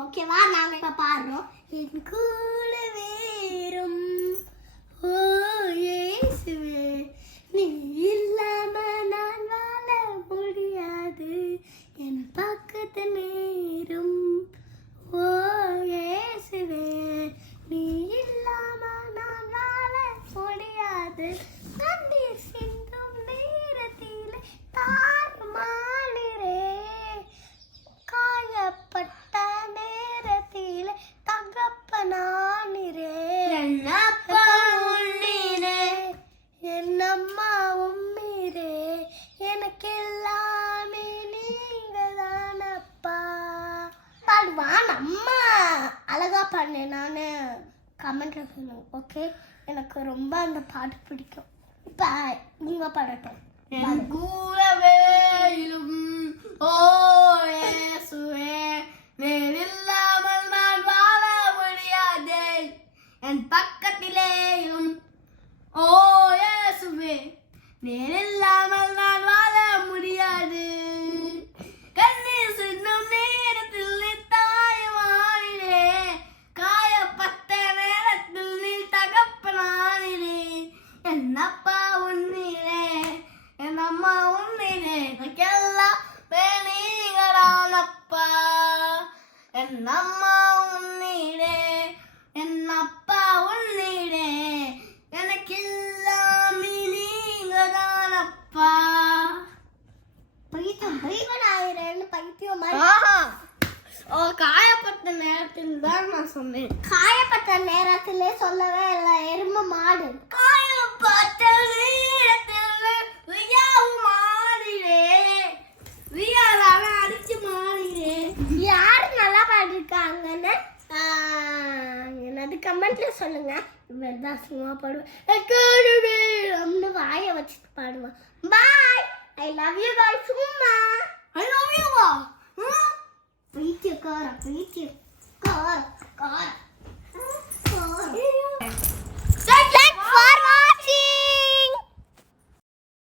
ஓகேவா நாங்கள் இப்போ பாடுறோம். என் கூட வேறும். ஓ ஏசுவே நீ இல்லாம நான் வாழ முடியாது. என் பக்கத்து நேரும். ஓ ஏசுவே நீ இல்லாம நான் வாழ முடியாது. நன்றி. அம்மா அழகா பண்ணேனான்னு கமெண்ட்ல சொல்லுங்க ஓகே எனக்கு ரொம்ப அந்த பாட்டு பிடிக்கும். இப்போ நீங்க பாடட்டும். என் கூடவே வேறில்லாமல் ஓ இல்லாமல் நான் வாழ முடியாதே. என் பக்கத்திலேயும் ஓ இயேசுவே நீர் இல்லாமல் நான் வாழ முடியாது கண்ணீர் சிந்தும் நேரத்தில் நீ தாயமானிலே காயப்பட்ட நேரத்தில் நீ தகப்பனானிலே என் அப்பா உன்னிலே என் அம்மா உன்னிலே எனக்கெல்லாம் நீங்களானப்பா என் அம்மா உன்னிலே என் அப்பா உன்னிலே எனக்கெல்லாம் நீங்களானப்பா பைத்தியம் பைவன் ஆயிரேன்னு பைத்தியம் ஓ காயப்பட்ட நேரத்தில் தான் நான் சொன்னேன். காயப்பட்ட நேரத்திலே சொல்லவே இல்லை எருமை மாடு. காயப்பட்ட அது கமெண்ட்ல சொல்லுங்க. இவர் சும்மா பாடுவேன் வாயை வச்சுட்டு பாடுவான் பாய் ஐ லவ் யூ பாய் சும்மா. ஐ லவ் யூ வா பீத்தியக்கார பீத்தியக்கார கார